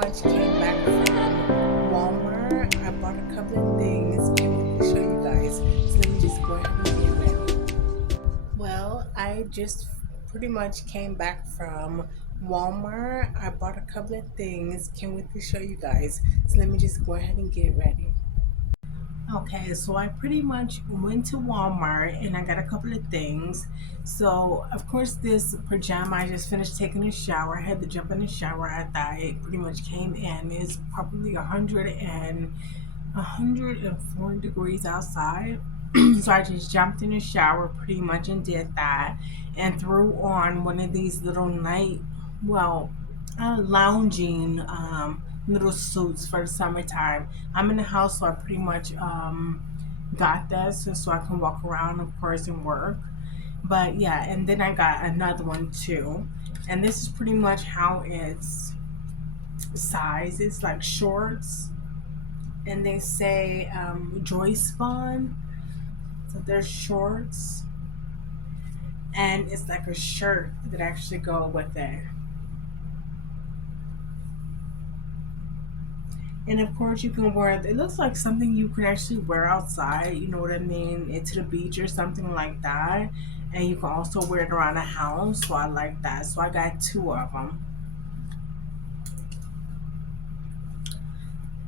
much came back from Walmart. I bought a couple of things. Can't wait to show you guys. So let me just go ahead and get ready. Well, I just pretty much came back from Walmart. I bought a couple of things. Can't wait to show you guys. So let me just go ahead and get ready. Okay, so I pretty much went to Walmart and I got a couple of things. So, of course, this pajama, I just finished taking a shower. I had to jump in the shower. I thought it pretty much came in. It's probably 104 degrees outside. So I just jumped in the shower pretty much and did that and threw on one of these little well, lounging little suits for the summertime. I'm in the house, so I pretty much got this so I can walk around, of course, and work. But yeah, and then I got another one too. And this is pretty much how it's size. It's like shorts, and they say Joy Spawn. So there's shorts, and it's like a shirt that actually go with it. And of course, you can wear it. Looks like something you can actually wear outside. You know what I mean? To the beach or something like that. And you can also wear it around the house. So I like that. So I got two of them.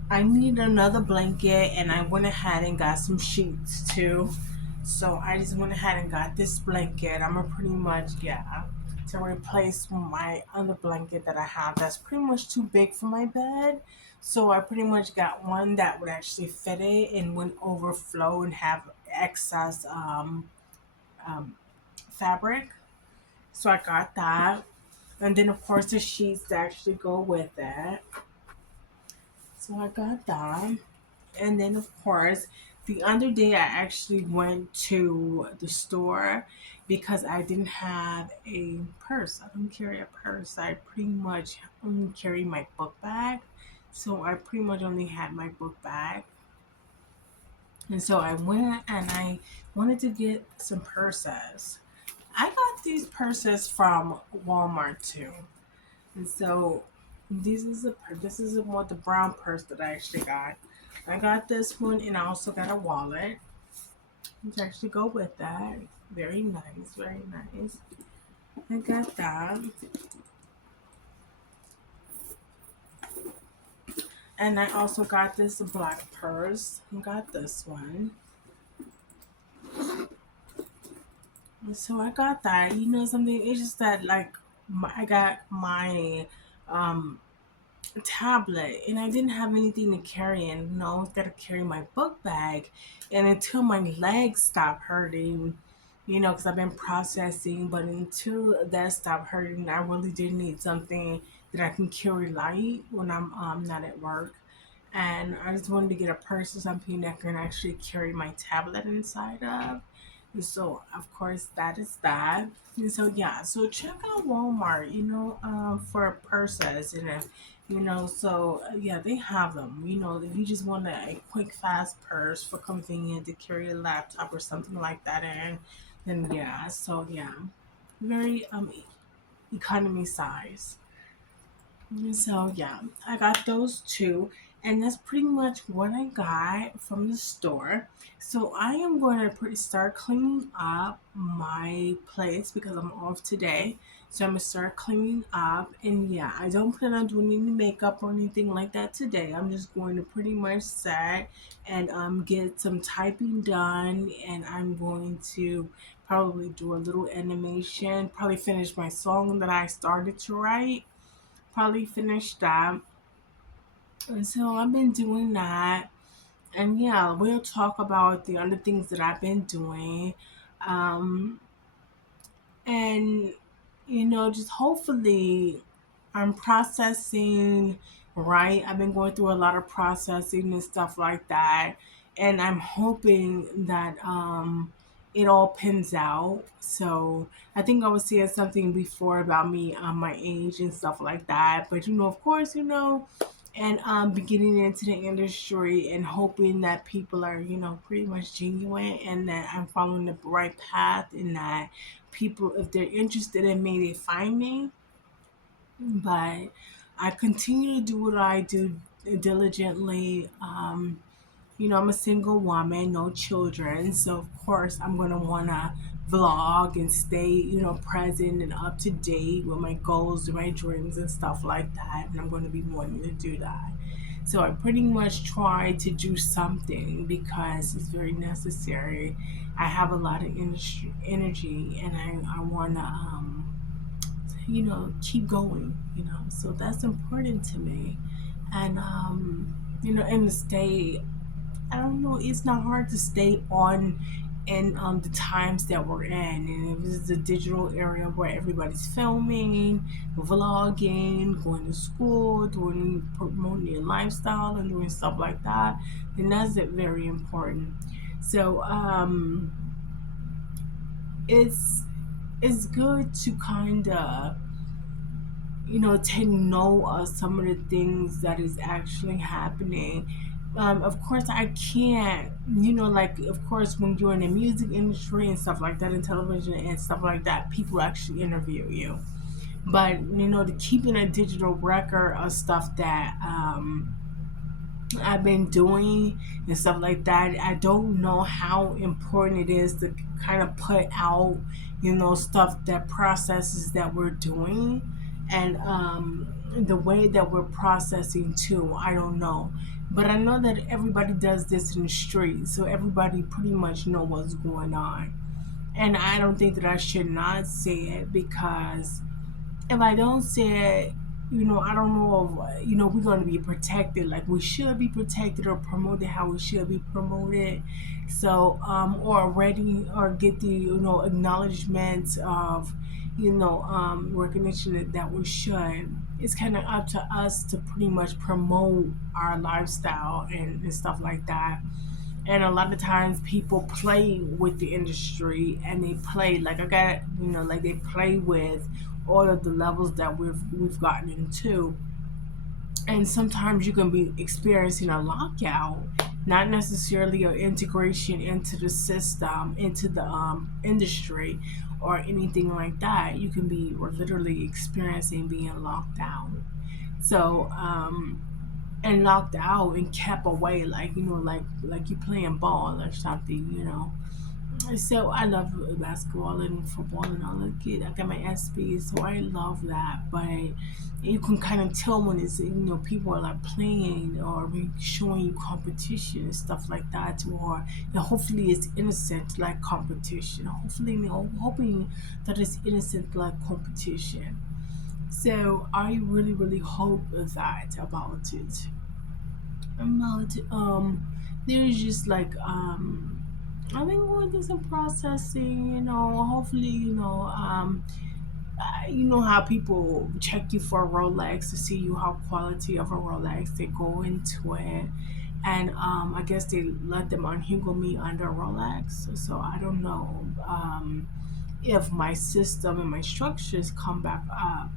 I need another blanket, and I went ahead and got some sheets too. So I just went ahead and got this blanket. I'm gonna pretty much, yeah, to replace my other blanket that I have that's pretty much too big for my bed. So I pretty much got one that would actually fit it and wouldn't overflow and have excess um, fabric. So I got that. And then of course the sheets that actually go with it. So I got that. And then, of course, the other day I actually went to the store because I didn't have a purse. I don't carry a purse. I pretty much only carry my book bag. So I pretty much only had my book bag. And so I went and I wanted to get some purses. I got these purses from Walmart too. And so this is what the brown purse that I actually got. I got this one and I also got a wallet to actually go with that. Very nice, very nice. I got that. And I also got this black purse. I got this one. And so I got that. You know something? It's just that I got my um tablet and I didn't have anything to carry and I was gotta carry my book bag and until my legs stop hurting, because I've been processing, but until that stopped hurting, I really did need something that I can carry light when I'm not at work. And I just wanted to get a purse or something that can actually carry my tablet inside of. And so, of course, that is that. And so, yeah, so check out Walmart, for purses, yeah, they have them. If you just want a quick, fast purse for convenient to carry a laptop or something like that in, then yeah, so yeah, very economy size. So yeah, I got those two, and that's pretty much what I got from the store. So I am going to start cleaning up my place because I'm off today. So I'm gonna start cleaning up, and yeah, I don't plan on doing any makeup or anything like that today. I'm just going to pretty much set and get some typing done, and I'm going to probably do a little animation, probably finish my song that I started to write, probably finish that. And so I've been doing that. And yeah, we'll talk about the other things that I've been doing. Um, and, just hopefully I'm processing right. I've been going through a lot of processing and stuff like that. And I'm hoping that it all pins out. So I think I was saying something before about me my age and stuff like that. But of course, and beginning into the industry and hoping that people are, pretty much genuine and that I'm following the right path and that people, if they're interested in me, they find me. But I continue to do what I do diligently. I'm a single woman, no children, so of course I'm gonna wanna vlog and stay, present and up to date with my goals and my dreams and stuff like that. And I'm gonna be wanting to do that. So I pretty much try to do something because it's very necessary. I have a lot of energy, and I wanna keep going, so that's important to me. And and to stay, I don't know, it's not hard to stay on in the times that we're in. And if it's a digital area where everybody's filming, vlogging, going to school, doing promoting their lifestyle and doing stuff like that, then that's it very important. So it's it's good to kind of to know some of the things that is actually happening. Of course, I can't, like, of course, when you're in the music industry and stuff like that, in television and stuff like that, people actually interview you. But, to keeping a digital record of stuff that I've been doing and stuff like that, I don't know how important it is to kind of put out, stuff that processes that we're doing, and the way that we're processing too. I don't know. But I know that everybody does this in the street, so everybody pretty much know what's going on. And I don't think that I should not say it, because if I don't say it, I don't know if, we're going to be protected like we should be protected, or promoted how we should be promoted. So, or ready, or get the, acknowledgement of, recognition that we should. It's kind of up to us to pretty much promote our lifestyle and stuff like that. And a lot of times people play with the industry, and they play like I got, like they play with all of the levels that we've gotten into. And sometimes you can be experiencing a lockout, not necessarily an integration into the system, into the industry, or anything like that. You can be, or literally experiencing being locked out. So and locked out and kept away, like, like you playing ball or something, so I love basketball and football and all that good. I got my SB, so I love that. But you can kind of tell when it's, people are like playing or showing you competition and stuff like that, or hopefully it's innocent like competition. Hopefully, hoping that it's innocent like competition. So I really, really hope that about it. About there's just like I've been going through some processing, hopefully, you know how people check you for a Rolex to see you how quality of a Rolex, they go into it. And I guess they let them unhingle me under Rolex. So I don't know if my system and my structures come back up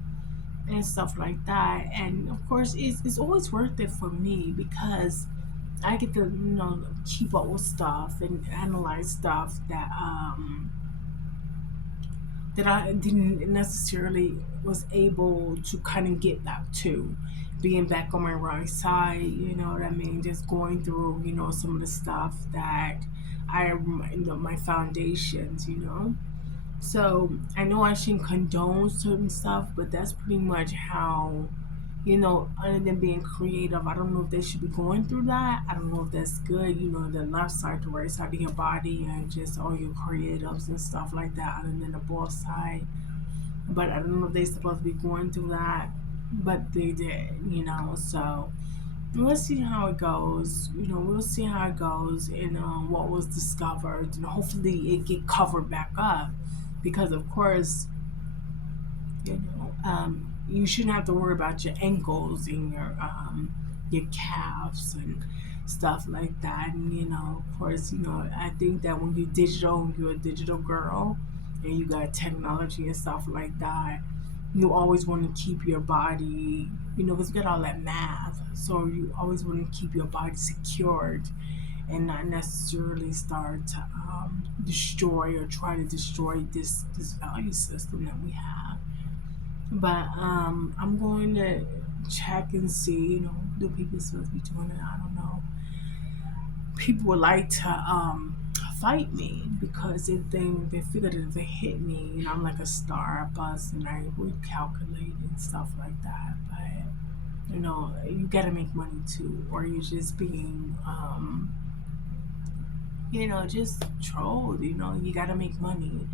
and stuff like that. And of course, it's always worth it for me, because I get to, keep up with stuff and analyze stuff that I didn't necessarily was able to kind of get back to, being back on my right side. You know what I mean? Just going through, some of the stuff that my foundations. So I know I shouldn't condone certain stuff, but that's pretty much how, other than being creative, I don't know if they should be going through that. I don't know if that's good, the left side, the right side of your body, and just all your creatives and stuff like that, other than the boss side. But I don't know if they're supposed to be going through that, but they did, so let's see how it goes. We'll see how it goes, and what was discovered, and hopefully it get covered back up, because of course, you shouldn't have to worry about your ankles and your calves and stuff like that. And of course, I think that when you're a digital girl, and you got technology and stuff like that, you always want to keep your body, because you got all that math. So you always want to keep your body secured, and not necessarily start to destroy or try to destroy this value system that we have. But I'm going to check and see, do people supposed to be doing it? I don't know. People would like to fight me because they figure that if they hit me, I'm like a star, a buzz, and I would calculate and stuff like that. But you gotta make money too, or you're just being just trolled. You gotta make money.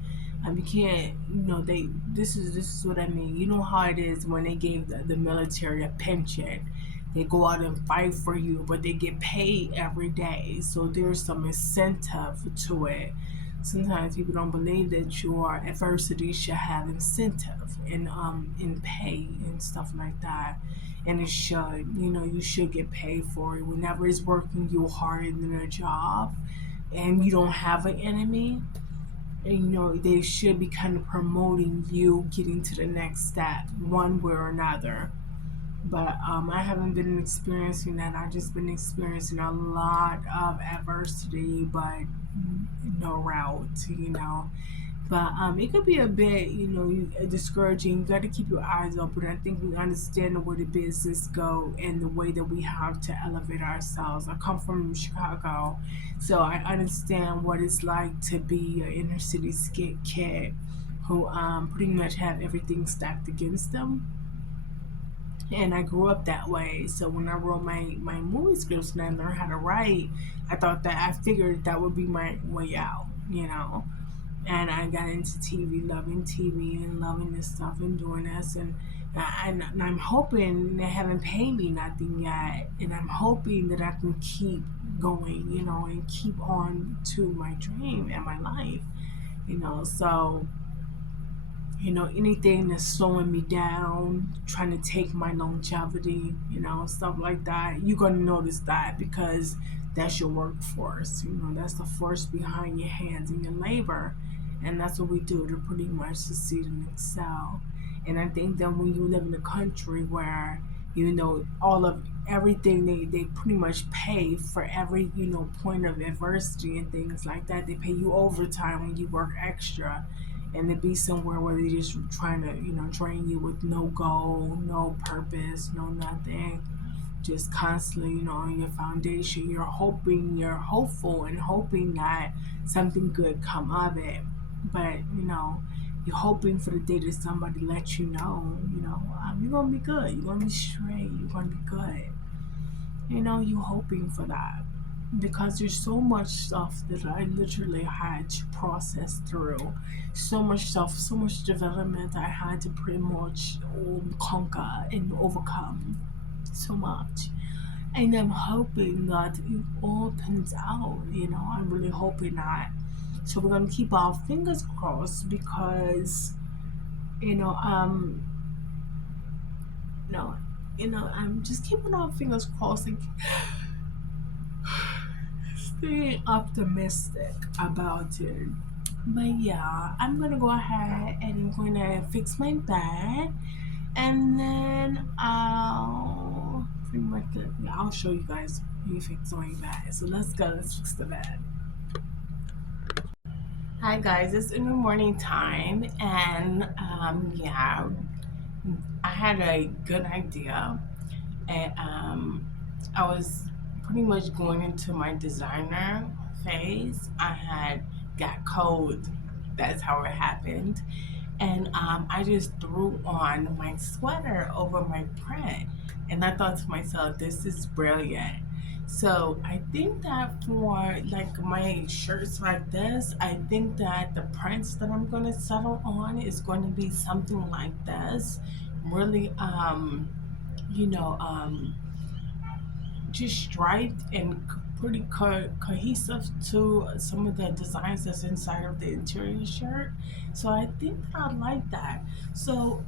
You can't, they. This is what I mean. You know how it is when they gave the military a pension. They go out and fight for you, but they get paid every day. So there's some incentive to it. Sometimes people don't believe that your adversity should have incentive in pay and stuff like that. And it should, you should get paid for it. Whenever it's working you harder than a job, and you don't have an enemy, and they should be kind of promoting you getting to the next step one way or another. But I haven't been experiencing that. I've just been experiencing a lot of adversity, but no route, but it could be a bit, discouraging. You got to keep your eyes open. I think we understand the way the business go and the way that we have to elevate ourselves. I come from Chicago, so I understand what it's like to be an inner city skit kid who pretty much have everything stacked against them. And I grew up that way. So when I wrote my movie scripts and I learned how to write, I figured that would be my way out. And I got into TV, loving TV and loving this stuff and doing this. And I'm hoping they haven't paid me nothing yet. And I'm hoping that I can keep going, and keep on to my dream and my life. So anything that's slowing me down, trying to take my longevity, stuff like that, you're going to notice that because that's your workforce. That's the force behind your hands and your labor. And that's what we do to pretty much succeed and excel. And I think that when you live in a country where, all of everything they pretty much pay for every, point of adversity and things like that, they pay you overtime when you work extra, and to be somewhere where they just trying to drain you with no goal, no purpose, no nothing, just constantly on your foundation. You're hopeful and hoping that something good come of it, but you're hoping for the day that somebody lets you're gonna be good, you're gonna be straight, you're gonna be good. You hoping for that because there's so much stuff that I literally had to process through. So much stuff, so much development I had to pretty much conquer and overcome. So much. And I'm hoping that it all turns out. I'm really hoping that. So we're gonna keep our fingers crossed because you know, um, no, I'm just keeping our fingers crossed and staying optimistic about it. But yeah, I'm gonna go ahead and I'm gonna fix my bed, and then I'll show you guys me fixing my bed. So let's go. Let's fix the bed. Hi guys, it's in the morning time, and yeah, I had a good idea, and I was pretty much going into my designer phase. I had got cold. That's how it happened. And I just threw on my sweater over my print. And I thought to myself, this is brilliant. So I think that for like my shirts like this, I think that the prints that I'm going to settle on is going to be something like this. Really, you know, um, just striped and pretty cohesive to some of the designs that's inside of the interior shirt. So I think that I like that. So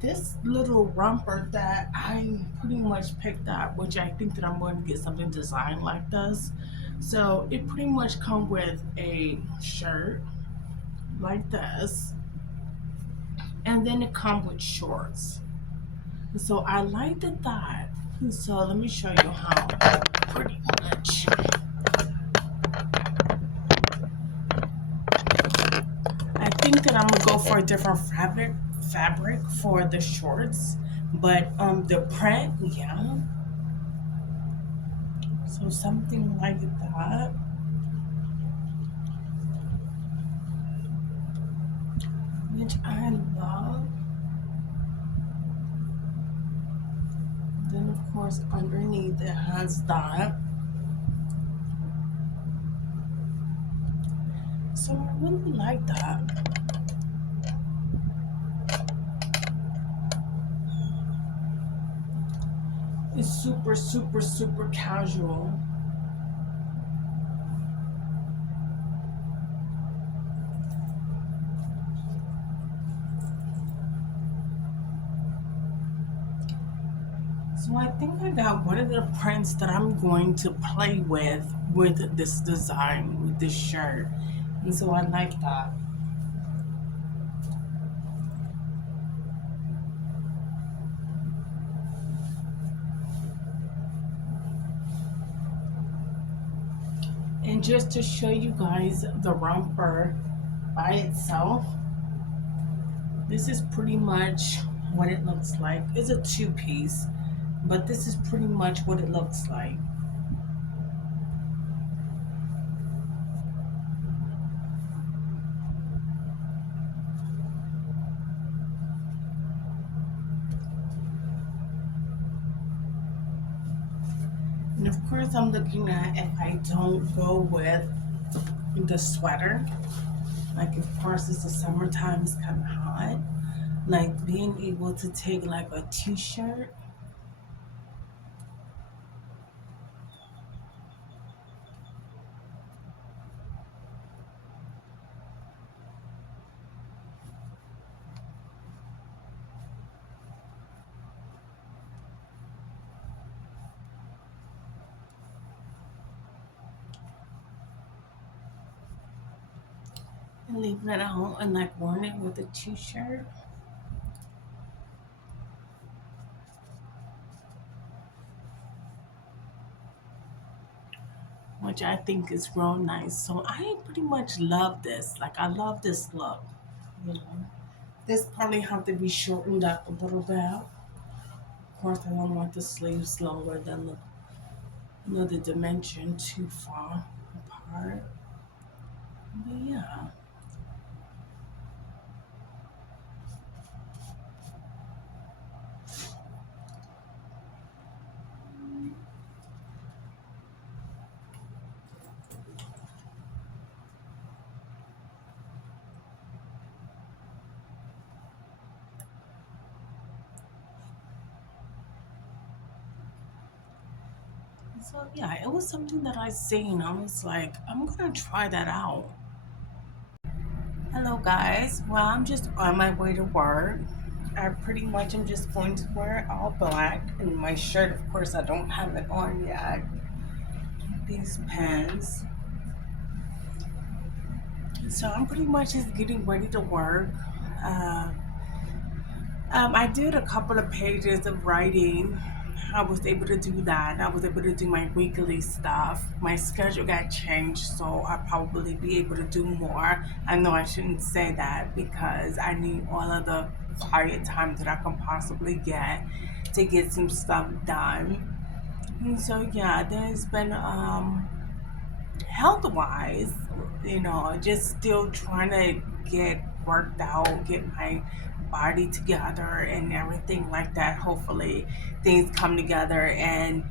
this little romper that I pretty much picked up, which I think that I'm going to get something designed like this. So it pretty much come with a shirt like this, and then it come with shorts. So I like the thought. So let me show you how pretty much. I think that I'm gonna go for a different fabric for the shorts, But the print, yeah. So something like that, which I love. Then of course underneath it has that. So I really like that. It's super, super, super casual. So I think I got one of the prints that I'm going to play with this design, with this shirt. And so I like that. And just to show you guys the romper by itself, this is pretty much what it looks like. It's a two-piece, but this is pretty much what it looks like. And of course, I'm looking at if I don't go with the sweater. Like, of course, it's the summertime, it's kind of hot. Like, being able to take like a t shirt. And leave it at home and like wearing it with a t shirt, which I think is real nice. So I pretty much love this. Like, I love this look. You know, this probably have to be shortened up a little bit. Of course, I don't want the sleeves longer than the dimension too far apart. But yeah. So yeah, it was something that I seen. I was like, I'm gonna try that out. Hello guys. Well, I'm just on my way to work. I pretty much am just going to wear all black, and my shirt, of course, I don't have it on yet. These pants. So I'm pretty much just getting ready to work. Uh, I did a couple of pages of writing. I was able to do that. I was able to do my weekly stuff. My schedule got changed, so I'll probably be able to do more. I know I shouldn't say that because I need all of the quiet time that I can possibly get some stuff done. And so yeah, there's been health wise, just still trying to get worked out, get my body together and everything like that. Hopefully, things come together and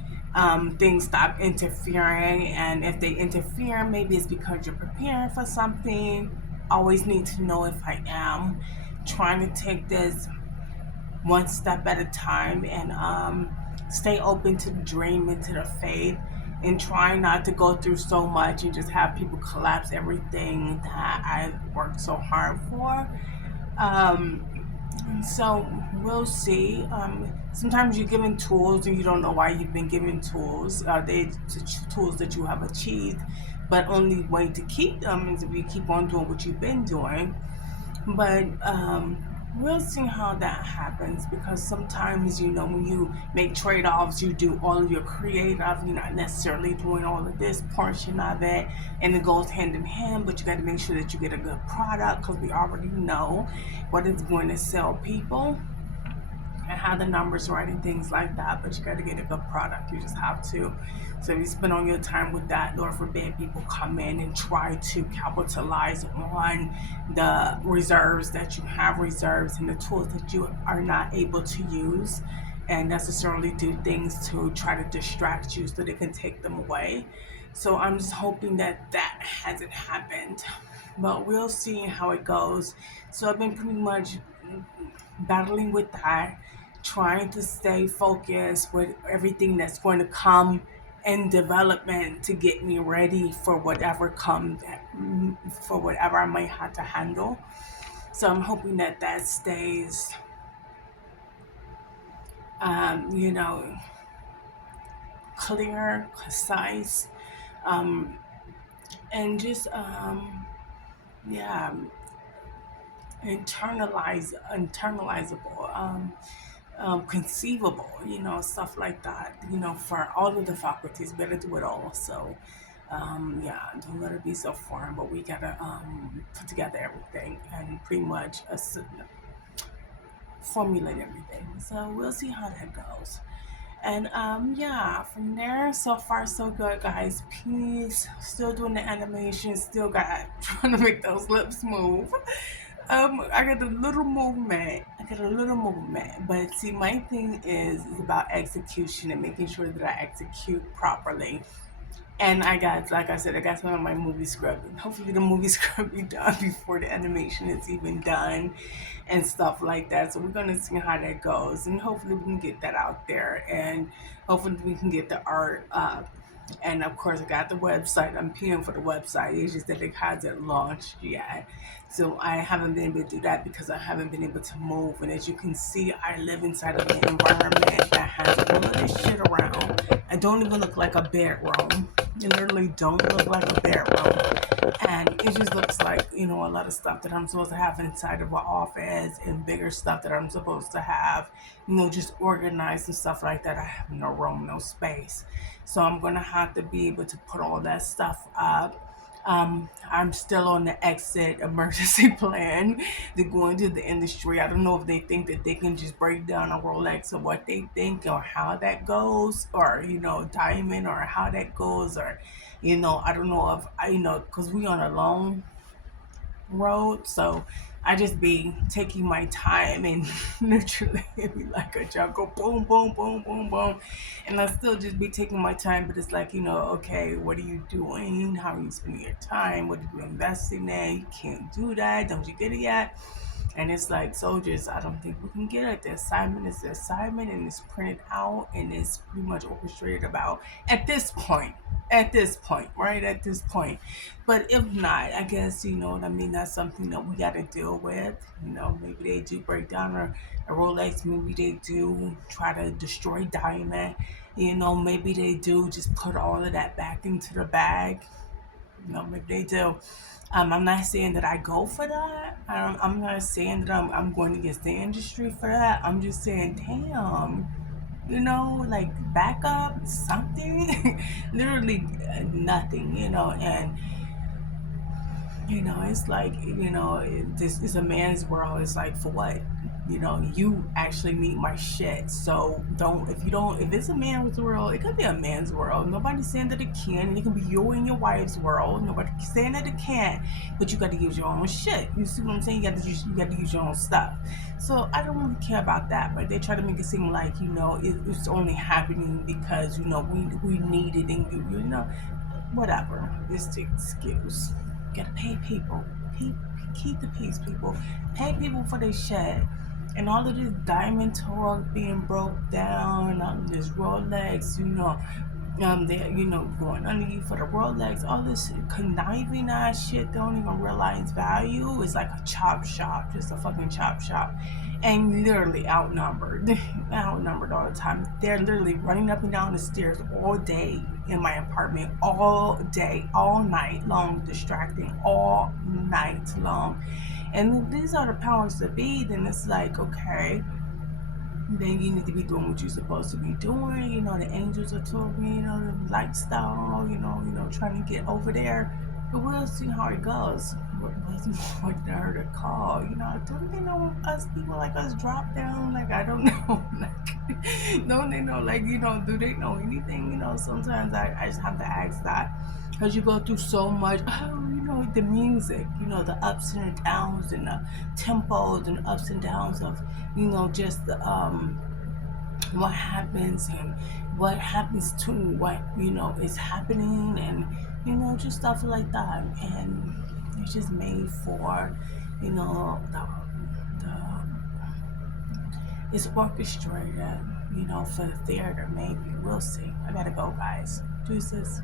things stop interfering. And if they interfere, maybe it's because you're preparing for something. Always need to know if I am trying to take this one step at a time and stay open to the dream and to the faith and trying not to go through so much and just have people collapse everything that I worked so hard for. Um, so we'll see. Sometimes you're given tools and you don't know why you've been given tools. They tools that you have achieved, but only way to keep them is if you keep on doing what you've been doing. But we'll see how that happens because sometimes, when you make trade offs, you do all of your creative, you're not necessarily doing all of this portion of it, and it goes hand in hand. But you got to make sure that you get a good product because we already know what is going to sell people. and have the numbers right and things like that. But you got to get a good product. You just have to. So if you spend all your time with that, Lord forbid people come in and try to capitalize on the reserves that you have reserves and the tools that you are not able to use and necessarily do things to try to distract you so they can take them away. So I'm just hoping that that hasn't happened. But we'll see how it goes. So I've been pretty much battling with that, trying to stay focused with everything that's going to come in development to get me ready for whatever comes, for whatever I might have to handle. So I'm hoping that that stays, you know, clear, concise, um, and just, yeah, internalizable, conceivable, stuff like that, for all of the faculties, better do it all. So, yeah, don't let it be so foreign, but we gotta put together everything and pretty much formulate everything. So we'll see how that goes. And yeah, from there, so far so good, guys. Peace. Still doing the animation. Still got trying to make those lips move. I got a little movement. But see, my thing is about execution and making sure that I execute properly. And I got, like I said, I got some of my movie script. And hopefully, the movie script be done before the animation is even done, and stuff like that. So we're gonna see how that goes, and hopefully we can get that out there, and hopefully we can get the art up. And of course, I got the website. I'm paying for the website. It's just that it hasn't launched yet. So I haven't been able to do that because I haven't been able to move. And as you can see, I live inside of an environment that has all of this shit around. I don't even look like a bedroom. It literally don't look like a bedroom. And it just looks like, a lot of stuff that I'm supposed to have inside of an office and bigger stuff that I'm supposed to have, just organized and stuff like that. I have no room, no space. So I'm going to have to be able to put all that stuff up. I'm still on the exit emergency plan to go into the industry. I don't know if they think that they can just break down a Rolex or what they think or how that goes, or, diamond, or how that goes, or, I don't know if because we on a long road. So I just be taking my time and literally it be like a jungle, boom, boom, boom, boom, boom. And I still just be taking my time, but it's like, okay, what are you doing? How are you spending your time? What are you investing in? You can't do that. Don't you get it yet? And it's like, soldiers, I don't think we can get it. The assignment is the assignment, and it's printed out, and it's pretty much orchestrated about at this point. At this point, right? At this point. But if not, I guess, you know what I mean? That's something that we got to deal with. Maybe they do break down a Rolex. Maybe they do try to destroy diamond. Maybe they do just put all of that back into the bag. Maybe they do. I'm not saying that I go for that. I'm not saying that I'm going against the industry for that. I'm just saying, damn, like back up something. Literally nothing, and it's like, this is a man's world. It's like, for what? You actually need my shit. So if it's a man's world, it could be a man's world. Nobody's saying that it can. It can be you and your wife's world. Nobody's saying that it can't. But you got to use your own shit. You see what I'm saying? You got to use your own stuff. So I don't really care about that. But they try to make it seem like, it's only happening because, we need it, and whatever. It's the excuse. Gotta pay people. Keep the peace, people. Pay people for their shit. And all of this diamond talk being broke down, this Rolex, they going under you for the Rolex, all this conniving ass shit, don't even realize value. It's like a chop shop, just a fucking chop shop, and literally outnumbered, outnumbered all the time. They're literally running up and down the stairs all day in my apartment, all day, all night long, distracting all night long. And these are the powers that be. Then it's like, okay, then you need to be doing what you're supposed to be doing. The angels are talking, the lifestyle, trying to get over there. But we'll see how it goes. was more than her to call. Don't they know us people like us drop down? Like, I don't know. Like, don't they know? Like, do they know anything? Sometimes I just have to ask that because you go through so much. Oh, the music. The ups and the downs and the tempos and ups and downs of just the what happens and what happens to what is happening, and just stuff like that. And it's just made for the it's orchestrated for the theater. Maybe we'll see. I gotta go, guys. Deuces.